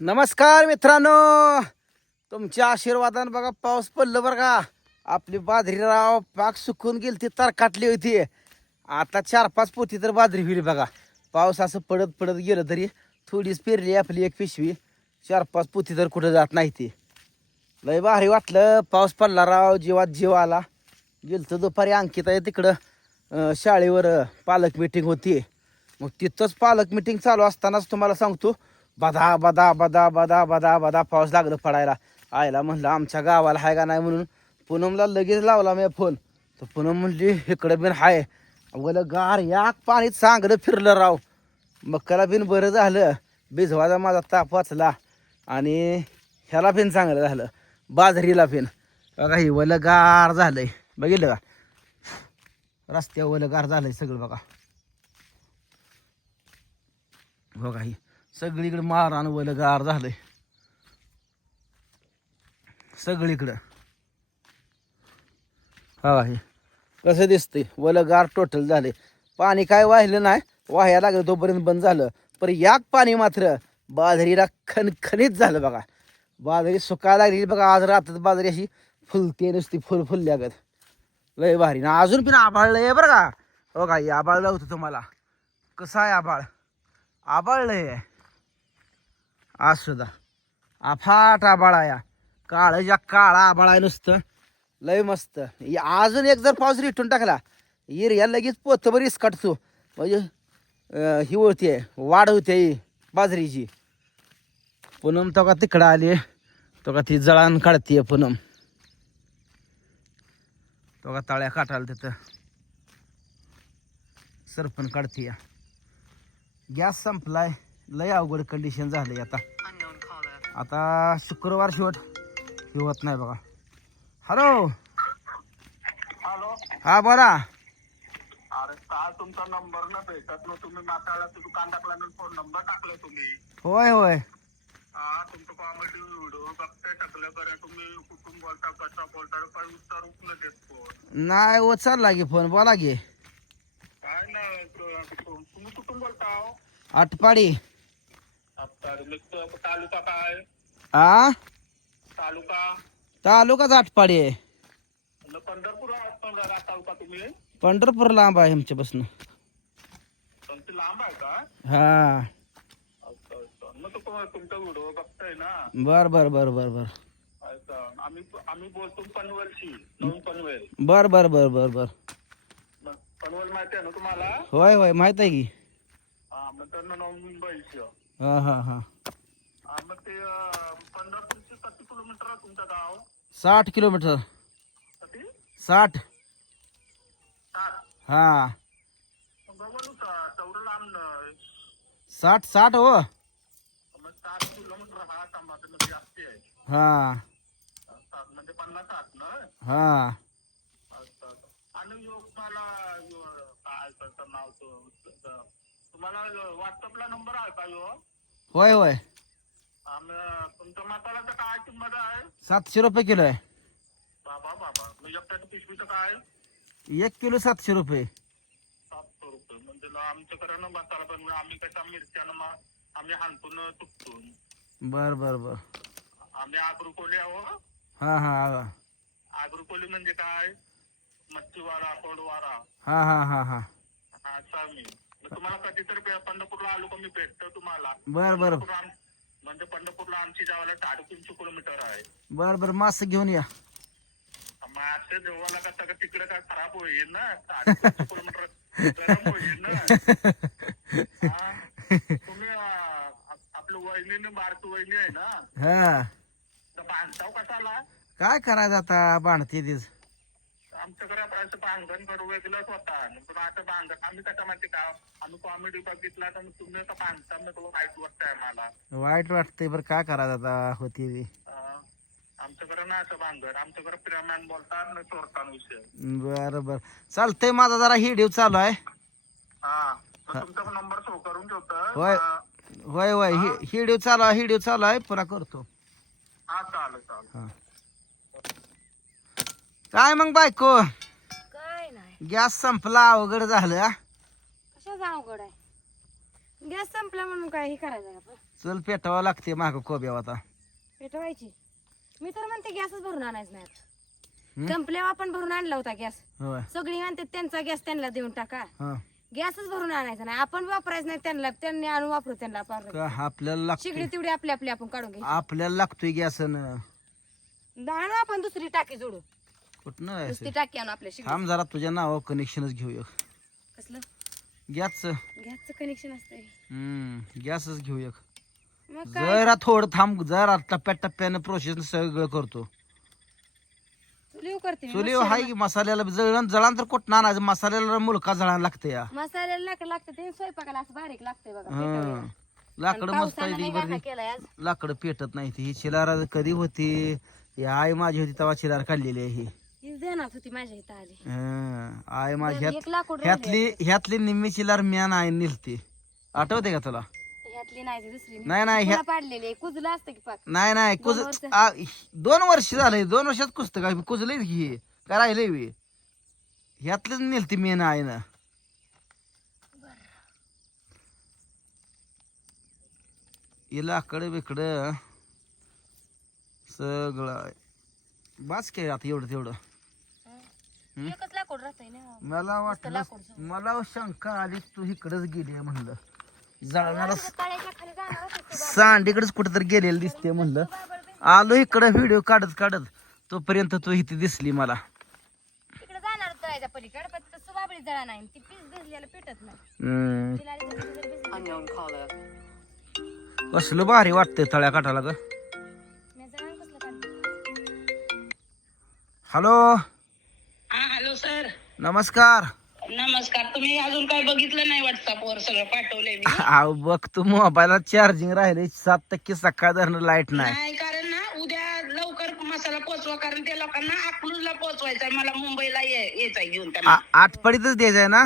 नमस्कार मित्रांनो. तुमच्या आशीर्वादानं बघा पाऊस पडलं बरं का. आपली बाजरी राव पाक सुकून गेली ती तरकाटली होती. आता चार पाच पोती तर बाजरी होईल बघा. पाऊस असं पडत पडत गेलं तरी थोडीच पेरली आपली एक पिशवी. चार पाच पोती तर कुठं जात नाही ती. लय भारी वाटलं पाऊस पडला राव जीवात जीव आला. गेलतो दुपारी अंकिता आहे तिकडं. शाळेवर पालक मिटिंग होती. मग तिथंच पालक मिटिंग चालू असतानाच तुम्हाला सांगतो बदा बदा बदा बदा बदा बदा पाऊस लागलं पडायला. आयला म्हणलं आमच्या गावाला हाय का नाही? म्हणून पूनमला लगेच लावला मी फोन. तर पूनम म्हणली इकडं बिन हाय. बोल गार याक पाणी चांगलं फिरलं राव. मक्काला बिन बरं झालं. बिझवाचा माझा ताप वाचला आणि ह्याला बिन चांगलं झालं. बाजरीला बिन. बघा हे वलं गार झालंय. बघितलं का? रस्त्यावर वलं गार झालंय सगळं बघा. बघा ही. सगळीकडे मारान वलं गार झालंय. सगळीकडं. हा हे. कसं दिसतंय? वलं गार टोटल झाले पाणी काय वाहिलं नाही? वाह्या लागलं तोपर्यंत बंद झालं. पण याक पाणी मात्र बाजरीला खणखणीत झालं बघा. बाजरी सुकायला लागली बघा आज रात्र बाजरी अशी फुलते नुसती फुल फुलल्यागत लय भारी. ना अजून पण आबाळलंय बरं का. हो का आभाळलं होतं तुम्हाला. कसं आहे आभाळ? आभाळलं आहे. आज सुद्धा अफाट आबाळ आहे काळ ज्या काळा आबाळ आहे नुसतं. लय मस्त. अजून एक जर पाऊस रिटून टाकला एरिया लगेच पोतभर इसकाटतो. म्हणजे ही होते वाढ होते ही बाजरीची. पूनम तो का तिकडं आली तो का ती जळान काढते पूनम. तो का तळ्या काटाला तिथं सरपण काढते गॅस संपलाय. लय अवघड कंडिशन झाली आता. आता शुक्रवार शेवट. हे होत नाही बघा. हॅलो हॅलो हा बोला. अरे का तुमचा नंबर न भेटत ना तुम्ही दुकान टाकल्यानंतर फोन नंबर टाकला तुम्ही. होय होय. हा तुमचं कॉमेडी व्हिडिओ बघते टाकलं बरं तुम्ही कुठून बोलता कसं बोलता काही उत्तर न देत फोन नाही की फोन बोला की. काय नाही त- तुम्ही कुठून बोलता? आटपाडी. तालुका काय? आ? तालुका? तालुकाच आटपाडी आहे. पंढरपूर तालुका तुम्ही. पंढरपूर लांब आहे आमच्यापासून. लांब आहे का? हा. तुमचा व्हिडिओ बघताय ना? बर बर बर बर बर. आम्ही आम्ही बोलतो पनवेलशी नवीन पनवेल. बर बर बर बर बर. पनवेल माहिती आहे ना तुम्हाला? होय होय माहीत आहे की. हा नवीन मुंबईची हा हा हा. हा मग ते अं, पंढरपूरचे किती किलोमीटर आहे तुमचं गाव. साठ किलोमीटर. किती साठ. सात हा. तेवढं लांब नाही साठ साठ हो. मग सात किलोमीटर हा जास्ती आहे. हा. सात म्हणजे पन्नास सात ना? हा. आणि योग मला यो, काय त्याचं नाव तो तुम्हाला व्हॉट्सअपला नंबर आहे का यो? होय होय. आणि तुमच्या मसाल्याचं काय किंमत आहे? सातशे रुपये किलो आहे. बाबा बाबा. मग एकट्याच्या पिशवीचं काय एक किलो सातशे रुपये. सातशे रुपये. म्हणजे ना आमच्याकडे ना मसाला बनवून आम्ही कशा मिरच्यानं मग आम्ही हाणतून तुकतून बर बर बर. आम्ही आगरुकोली आहो. हा हा आगरुकोली म्हणजे काय? मच्छीवारा कोडवारा हा हा हा हा. हा मी मग तुम्हाला कधीतरी पे- पंढरपूरला आलो का मी भेटतो तुम्हाला. बर बर. पंढरपूरला आम- म्हणजे पंढरपूरला आमची जावाला साडेतीनशे किलोमीटर आहे. बर बर. मास घेऊन या. मग आता जेव्हाला का सगळं तिकडे काय खराब होईल ना? साडेतीनशे किलोमीटर गरम होईल ना? हा? तुम्ही अं, आप- आपलं वहिनी बारकी वहिनी आहे ना? हा. तर बांधताव कशाला? काय करायचं आता? बाणते तीच. आमच्याकडे असं बांधण करू वेगळंच होता पण आता बांधण आम्ही कशा माहिती का? आम्ही कॉमेडी बघितला तर मग तुम्ही आता बांधता तो वाईट वाटतंय आम्हाला. वाईट वाटतंय बरं काय करायचं आता होती आमच्याकडे असं आमच्याकडे प्रेमान बोलतात ना चोरतान विषय. बरं बरं. चालतंय माझा जरा हिडिओ चालू आहे. हा मग तुमचा नंबर शो करून होय. होय होय. हि- हिडिओ चालू आहे हिडिओ चालू आहे. पुरा करतो हा चालेल चालेल हा काय मग बायको? काय नाही. गॅस संपला अवघड झालं हा? कशाच अवघड आहे? गॅस संपला म्हणून काय हे करायचं आपण? चल पेटावं लागते माग कोब्याव आता. पेटवायची? मी तर म्हणते गॅसच भरून आणायचं नाही आता. हं? संपल्यावर आपण भरून आणला होता गॅस. होय. सगळी म्हणते त्यांचा गॅस त्यांना देऊन टाका. हा. गॅसच भरून आणायचा नाही. आपण वापरायचं नाही त्यांना. त्यांनी आणून वापरू त्यांना का? आपल्याला शिगडी लागतोय तेवढी आपली आपली आपण काढून घ्यायची. आपल्याला लागतोय गॅस आणू आपण दुसरी टाकी जोडू कुठनं दुसरी आहे? टाकी आणू आपल्या शिगडी थांब जरा तुझ्या नावावर कनेक्शनच घेऊया. कसलं? गॅसचं. गॅसचं कनेक्शन असतंय. हम्म गॅसच घेऊया. मग काय? जरा थोडं थांब जरा टप्प्या टप्प्यानं प्रोसेस सगळं करतो. चुलीव करते मी. चुली मस्त हाय की मसाल्याला जळण जळण तर कुठं आणायचं? मसाल्याला मुलका जळायला लागतं या. मसाल्याला लाकडं लागतं ते स्वयंपाकाला असं बारीक लागतंय बघा हं. पेटवलेलं. लाकडं आणि मस्त आहे बरी केलाय आज. लाकडं पेटत नाही ती ही चिलार कधी होती? ही आई माझी होती तेव्हा चिलार काढलेली आहे ही. हीच होती माझ्या इथं आली हं. एक लाकूड. ह्यातली ह्यातली निम्मी चिलार म्यान आई निलती आठवते का तुला ह्यातली नाही ती दुसरी नाही नाही ह्या पुन्हा पाडलेली आहे. कुजलं असतं की पाक नाही नाही कुज दोन वर्ष. आ, दोन वर्ष झाले दोन वर्षात कुसत काय कुजलंच घे काय राहिले वे ह्यातलीच नेलती मेन आहे ना लाकडं बिकडं सगळं आहे. बास काय आता एवढं तेवढं एकच लाकूड राहतंय ना. मला वाटलं. मला शंका आली तू इकडच गेली आहे म्हणलं जळणारा तळ्याच्या खाली जाणार होते ते सांडीकडेच कुठेतरी गेलेलं दिसते म्हणलं. आलो इकडे व्हिडिओ काढत काढत. तोपर्यंत तू इथे दिसली मला. तिकडे जाणार होते तळ्याच्या पलीकडे पण तसं बाबळी जळा नाही. ती पीस भिजलेलं पेटत नाही. हम्म. तिला आधी तसं भिजलं. कसलं भारी वाटतंय तळ्या काठाला ग. मी जळण कसलं काढलं? हॅलो? नमस्कार. नमस्कार. तुम्ही अजून काय बघितलं नाही व्हॉट्सअपवर सगळं पाठवलंय मी? बघ तू मोबाईलला चार्जिंग राहिले सात टक्के सकाळ धरण लाइट नाही. नाही कारण ना उद्या लवकर मसाला पोचवा कारण त्या लोकांना अकलूजला पोचवायचा आहे मला मुंबईला ये- यायचंय घेऊन त्यांना. आ- आठपडीतच द्यायचंय ना?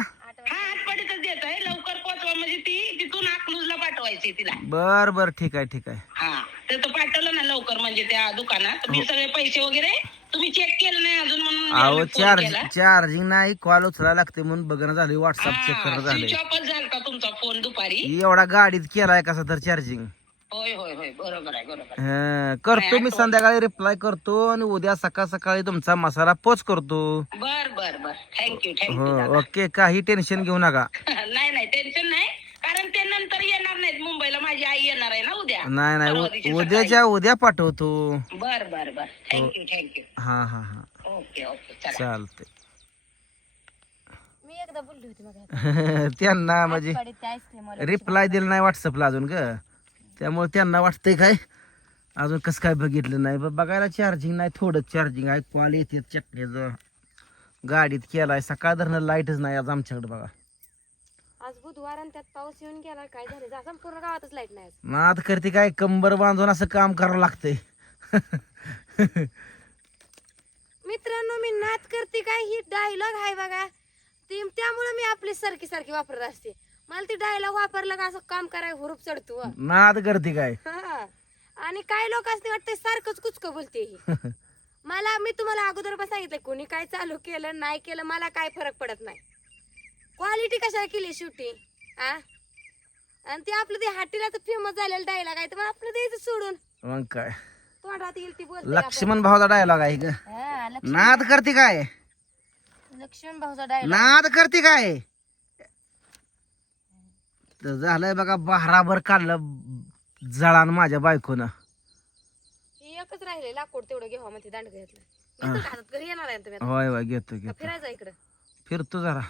हा आठवडीतच देत आहे लवकर पोचवा म्हणजे ती तिथून अकलूजला पाठवायची तिला. बर बर ठीक आहे ठीक आहे. हा तर तो पाठवलं ना लवकर म्हणजे त्या दुकानात. मी सगळे पैसे वगैरे तुम्ही चेक केलं नाही अजून म्हणून अहो मी फोन चार्ज केला. चार्जिंग नाही कॉल उचलायला लागते म्हणून बघणं झाले व्हॉट्सअप चेक हा, करणं झाले स्विच ऑफच झालता तुमचा फोन दुपारी. एवढा गाडीत केलाय कसा तर चार्जिंग होय होय होय बरोबर आहे बरोबर आहे. हं, करतो मी संध्याकाळी रिप्लाय करतो आणि उद्या सकाळ सकाळी तुमचा मसाला पोच करतो. बर बर बर. थँक्यू थँक्यू हो ओके काही टेन्शन घेऊ नका. नाही नाही टेन्शन नाही. कारण ते नंतर येणार नाहीत. मुंबईला माझी आई येणार आहे ना उद्या. नाही नाही परवा उ- दिवशी उद्याच्या उद्या पाठवतो. सकाळी. बर बर. बर थँक्यू थँक्यू हा हा हा. ओके ओके चला. चालते मी एकदा बोलली होती मग त्यांना म्हणजे रिप्लाय दिला नाही व्हॉट्सअपला अजून ग. त्यामुळे त्यांना वाटतंय काय? अजून कसं काय बघितलं नाही. ब- बघायला चार्जिंग नाही थोडं चार्जिंग आहे. कॉल येते चटणीचं गाडीत केलाय. सकाळ धरणं लाईटच नाही आज आमच्याकडे बघा. आज बुधवार आणि त्यात पाऊस येऊन गेला काय झालं? जा संपूर्ण गावातच लाइट नाही आज. करते काय कंबर बांधून असं काम करावं लागतंय. मित्रांनो मी नात करते काय ही डायलॉग आहे बघा. ती त्यामुळे मी आपली सारखी सारखी वापरत असते. मला ती डायलॉग वापरलं का असं काम करायला हुरूप चढतो व. नाद करते काय? हा. आणि काय लोक असते वाटते सारखंच कुचक बोलते ही. मला मी तुम्हाला अगोदर पण सांगितलं कोणी काय चालू केलं नाही केलं मला काय फरक पडत नाही. क्वालिटी कशाला केली शेवटी आ? आणि ते आपलं ते हाटीला तर फेमस झालेलं डायलॉग आहे तर मग आपलं द्यायचं सोडून. मग काय? तोंडात येईल ती बोलते लक्ष्मण भावाचा डायलॉग आहे ग. हा, नाद करते काय? लक्ष्मण भाऊचा डायलॉग नाद करते काय? तर झालंय बघा बहाराभर काढलं जळान माझ्या बायकोनं. ही एकच राहिले लाकूड तेवढं घेवा मध्ये दांड घेतलं घरी येणार आहे तुम्ही? होय होय घेतो का घेतो. फिरायचं इकडं? फिरतो जरा.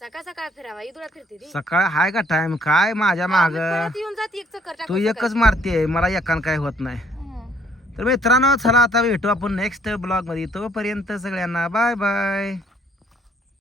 सकाळ सकाळ फिरावा इदुळा फिरते ती. सकाळ हाय का टाइम काय माझ्या माग मी परत येऊन जाते एक चक्कर तू टाकून एकच मारते मला एकान काय होत नाही. सकाळी. तर मित्रांनो चला आता भेटू आपण नेक्स्ट ब्लॉगमध्ये. तोपर्यंत सगळ्यांना बाय बाय